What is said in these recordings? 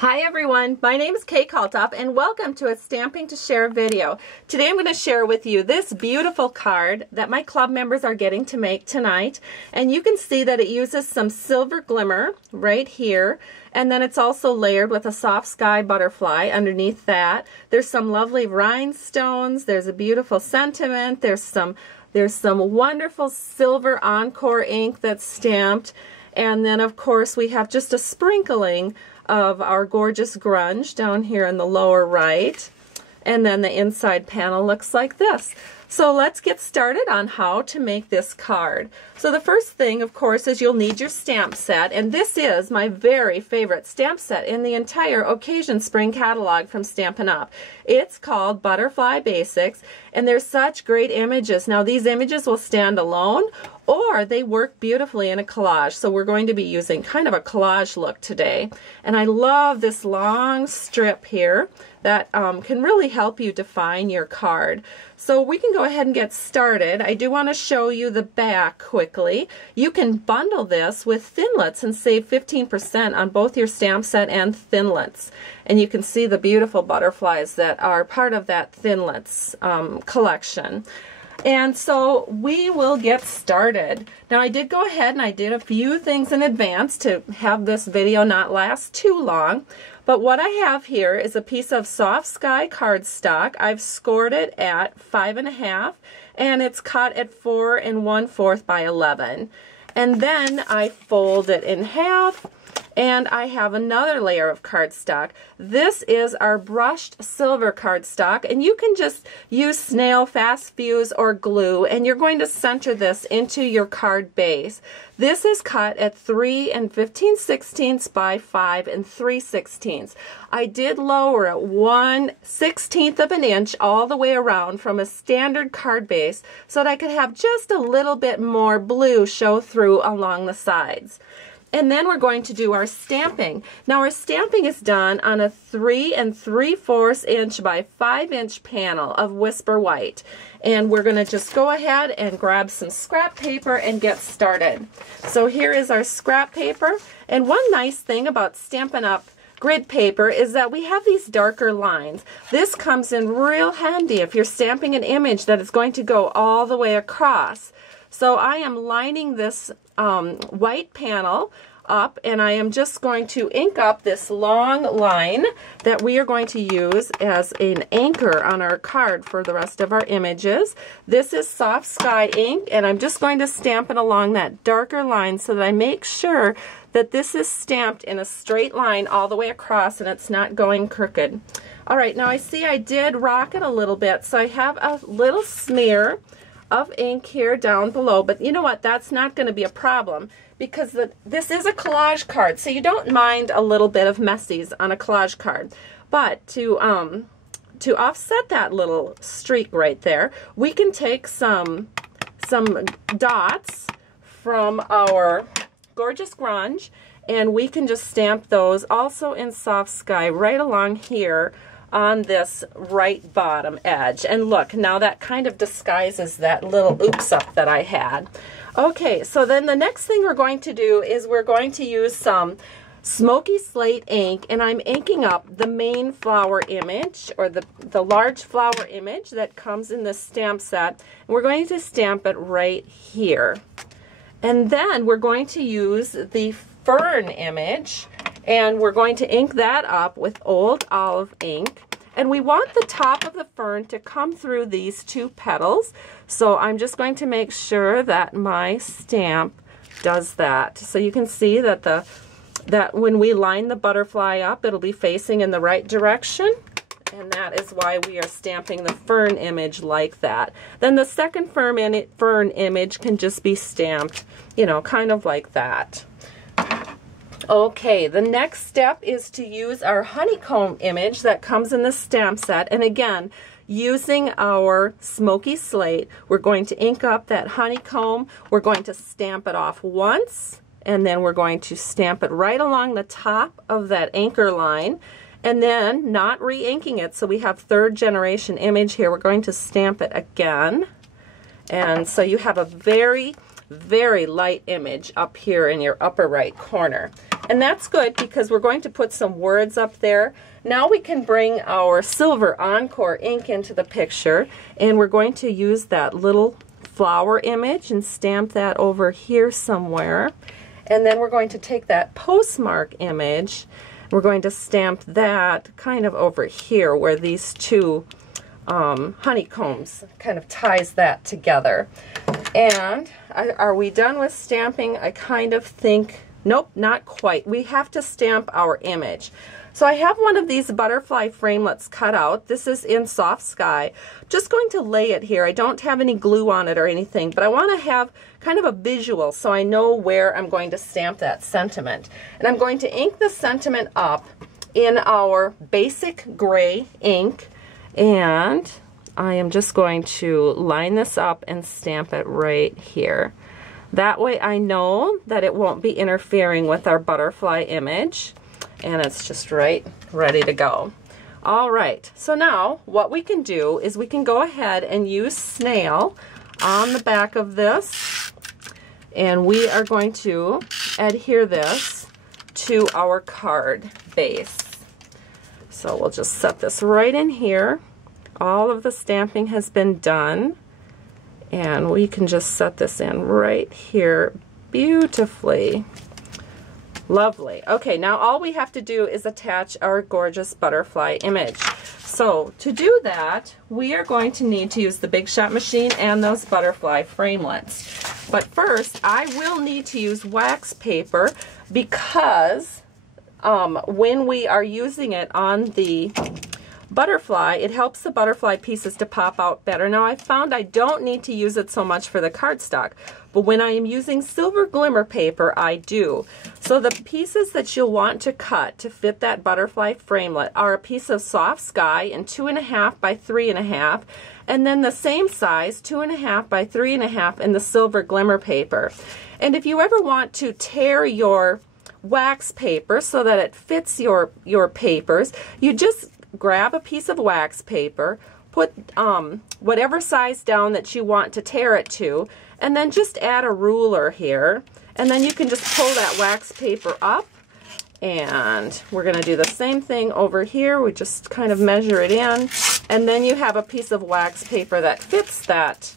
Hi everyone, my name is Kay Kalthoff and welcome to a Stamping to Share video. Today I'm going to share with you this beautiful card that my club members are getting to make tonight. And you can see that it uses some silver glimmer right here. And then it's also layered with a soft sky butterfly underneath that. There's some lovely rhinestones, there's a beautiful sentiment, there's some wonderful silver encore ink that's stamped. And then of course we have just a sprinkling of our gorgeous grunge down here in the lower right. And then the inside panel looks like this. So let's get started on how to make this card. So the first thing, of course, is you'll need your stamp set. And this is my very favorite stamp set in the entire Occasion Spring catalog from Stampin' Up. It's called Butterfly Basics, and there's such great images. Now these images will stand alone, or they work beautifully in a collage. So we're going to be using kind of a collage look today. And I love this long strip here that can really help you define your card. So we can go ahead and get started. I do want to show you the back quickly. You can bundle this with thinlits and save 15% on both your stamp set and thinlits. And you can see the beautiful butterflies that are part of that thinlits collection. And so we will get started. Now I did go ahead and I did a few things in advance to have this video not last too long. But what I have here is a piece of soft sky cardstock. I've scored it at 5.5 and it's cut at 4 1/4 by 11. And then I fold it in half. And I have another layer of cardstock. This is our brushed silver cardstock, and you can just use snail, fast fuse, or glue, and you're going to center this into your card base. This is cut at 3 15/16 by 5 3/16. I did lower it 1/16 of an inch all the way around from a standard card base so that I could have just a little bit more blue show through along the sides. And then we're going to do our stamping. Now our stamping is done on a 3 3/4 inch by 5 inch panel of Whisper White. And we're going to just go ahead and grab some scrap paper and get started. So here is our scrap paper. And one nice thing about Stampin' Up! Grid paper is that we have these darker lines. This comes in real handy if you're stamping an image that is going to go all the way across. So I am lining this white panel up, and I am just going to ink up this long line that we are going to use as an anchor on our card for the rest of our images. This is soft sky ink, and I'm just going to stamp it along that darker line so that I make sure that this is stamped in a straight line all the way across and it's not going crooked. All right, now I see I did rock it a little bit, so I have a little smear of ink here down below, but you know what, that's not going to be a problem because this is a collage card, so you don't mind a little bit of messies on a collage card. But to offset that little streak right there, we can take some dots from our gorgeous grunge and we can just stamp those also in soft sky right along here on this right bottom edge. And look, now that kind of disguises that little oops up that I had. Okay, so then the next thing we're going to do is we're going to use some smoky slate ink, and I'm inking up the main flower image, or the large flower image that comes in this stamp set. And we're going to stamp it right here. And then we're going to use the fern image, and we're going to ink that up with Old Olive ink. And we want the top of the fern to come through these two petals. So I'm just going to make sure that my stamp does that. So you can see that that when we line the butterfly up, it'll be facing in the right direction. And that is why we are stamping the fern image like that. Then the second fern image can just be stamped, you know, kind of like that. Okay, the next step is to use our honeycomb image that comes in the stamp set. And again, using our smoky slate, we're going to ink up that honeycomb. We're going to stamp it off once, and then we're going to stamp it right along the top of that anchor line. And then not re-inking it, so we have third generation image here. We're going to stamp it again. And so you have a very, very light image up here in your upper right corner. And that's good because we're going to put some words up there. Now we can bring our Silver Encore ink into the picture, and we're going to use that little flower image and stamp that over here somewhere. And then we're going to take that postmark image, we're going to stamp that kind of over here where these two honeycombs kind of ties that together. And are we done with stamping? I kind of think, nope, not quite. We have to stamp our image. So I have one of these butterfly framelets cut out. This is in Soft Sky. I'm just going to lay it here. I don't have any glue on it or anything, but I want to have kind of a visual so I know where I'm going to stamp that sentiment. And I'm going to ink the sentiment up in our basic gray ink, and I am just going to line this up and stamp it right here. That way I know that it won't be interfering with our butterfly image, and it's just right ready to go. All right, so now what we can do is we can go ahead and use snail on the back of this, and we are going to adhere this to our card base. So we'll just set this right in here. All of the stamping has been done, and we can just set this in right here beautifully. Lovely. Okay, now all we have to do is attach our gorgeous butterfly image. So to do that, we are going to need to use the Big Shot machine and those butterfly framelets. But first, I will need to use wax paper because when we are using it on the butterfly, it helps the butterfly pieces to pop out better. Now I found I don't need to use it so much for the cardstock, but when I am using silver glimmer paper, I do. So the pieces that you'll want to cut to fit that butterfly framelit are a piece of Soft Sky in 2.5 by 3.5, and then the same size, 2.5 by 3.5 in the silver glimmer paper. And if you ever want to tear your wax paper so that it fits your papers, you just grab a piece of wax paper, put whatever size down that you want to tear it to, and then just add a ruler here, and then you can just pull that wax paper up, and we're going to do the same thing over here. We just kind of measure it in, and then you have a piece of wax paper that fits that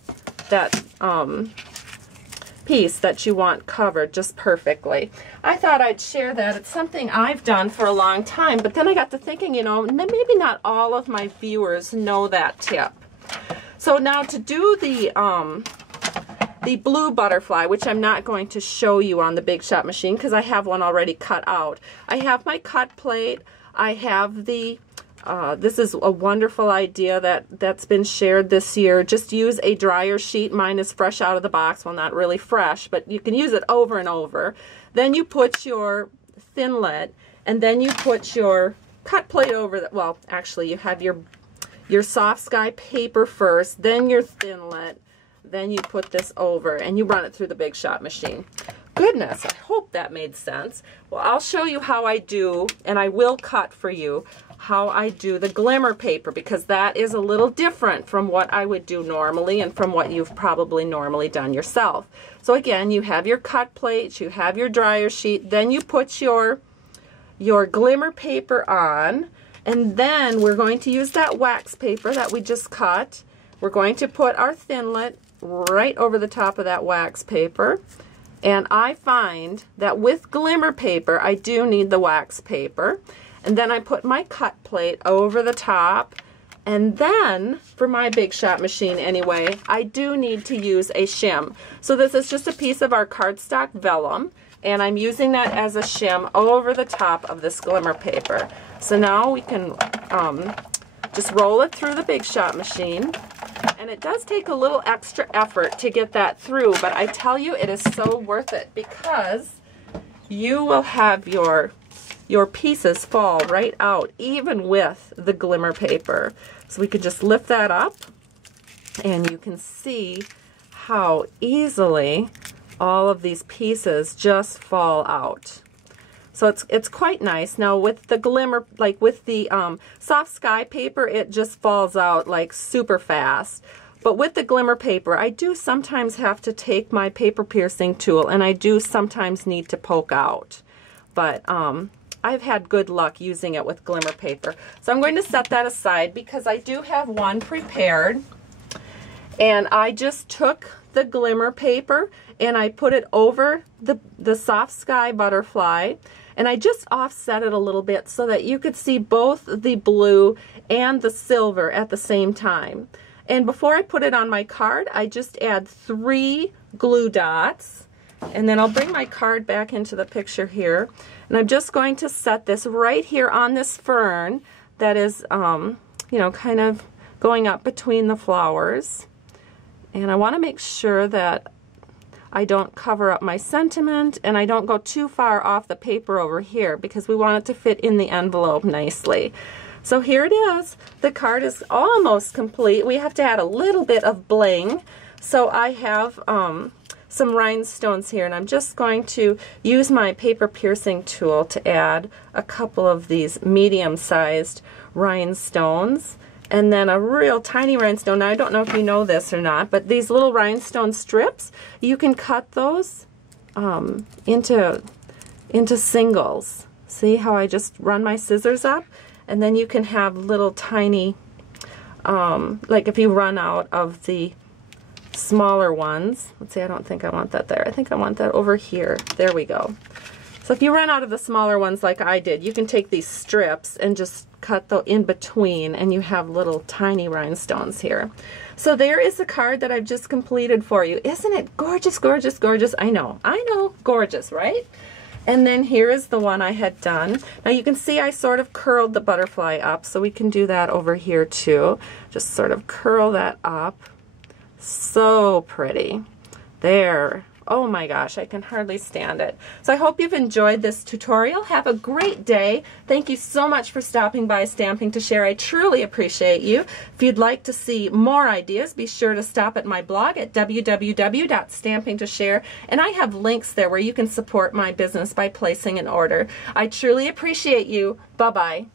piece that you want covered just perfectly. I thought I'd share that. It's something I've done for a long time, but then I got to thinking, you know, maybe not all of my viewers know that tip. So now to do the blue butterfly, which I'm not going to show you on the Big Shot machine because I have one already cut out. I have my cut plate. I have the this is a wonderful idea that's been shared this year. Just use a dryer sheet. Mine is fresh out of the box. Well, not really fresh, but you can use it over and over. Then you put your Thinlet, and then you put your cut plate over the, well, actually you have your Soft Sky paper first, then your Thinlet, then you put this over, and you run it through the Big Shot machine. Goodness, I hope that made sense. Well, I'll show you how I do, and I will cut for you, how I do the glimmer paper, because that is a little different from what I would do normally and from what you've probably normally done yourself. So again, you have your cut plate, you have your dryer sheet, then you put your glimmer paper on, and then we're going to use that wax paper that we just cut. We're going to put our Thinlet right over the top of that wax paper. And I find that with glimmer paper, I do need the wax paper. And then I put my cut plate over the top. And then, for my Big Shot machine anyway, I do need to use a shim. So this is just a piece of our cardstock vellum, and I'm using that as a shim over the top of this glimmer paper. So now we can just roll it through the Big Shot machine. And it does take a little extra effort to get that through, but I tell you, it is so worth it because you will have your pieces fall right out, even with the glimmer paper. So we can just lift that up, and you can see how easily all of these pieces just fall out. So it's quite nice. Now with the glimmer, like with the Soft Sky paper, it just falls out like super fast. But with the glimmer paper, I do sometimes have to take my paper piercing tool, and I do sometimes need to poke out. but I've had good luck using it with Glimmer paper. So I'm going to set that aside because I do have one prepared. And I just took the Glimmer paper and I put it over the Soft Sky butterfly, and I just offset it a little bit so that you could see both the blue and the silver at the same time. And before I put it on my card, I just add 3 glue dots, and then I'll bring my card back into the picture here, and I'm just going to set this right here on this fern that is, you know, kind of going up between the flowers. And I want to make sure that I don't cover up my sentiment and I don't go too far off the paper over here because we want it to fit in the envelope nicely. So here it is. The card is almost complete. We have to add a little bit of bling. So I have some rhinestones here, and I'm just going to use my paper piercing tool to add a couple of these medium-sized rhinestones. And then a real tiny rhinestone. Now, I don't know if you know this or not, but these little rhinestone strips, you can cut those into singles. See how I just run my scissors up? And then you can have little tiny, like if you run out of the smaller ones. Let's see, I don't think I want that there. I think I want that over here. There we go. So if you run out of the smaller ones like I did, you can take these strips and just cut the in between, and you have little tiny rhinestones here. So there is the card that I've just completed for you. Isn't it gorgeous, gorgeous, gorgeous? I know, gorgeous, right? And then here is the one I had done. Now you can see I sort of curled the butterfly up, so we can do that over here too. Just sort of curl that up. So pretty. There. Oh my gosh, I can hardly stand it. So I hope you've enjoyed this tutorial. Have a great day. Thank you so much for stopping by Stamping to Share. I truly appreciate you. If you'd like to see more ideas, be sure to stop at my blog at www.stampingtoshare, and I have links there where you can support my business by placing an order. I truly appreciate you. Bye-bye.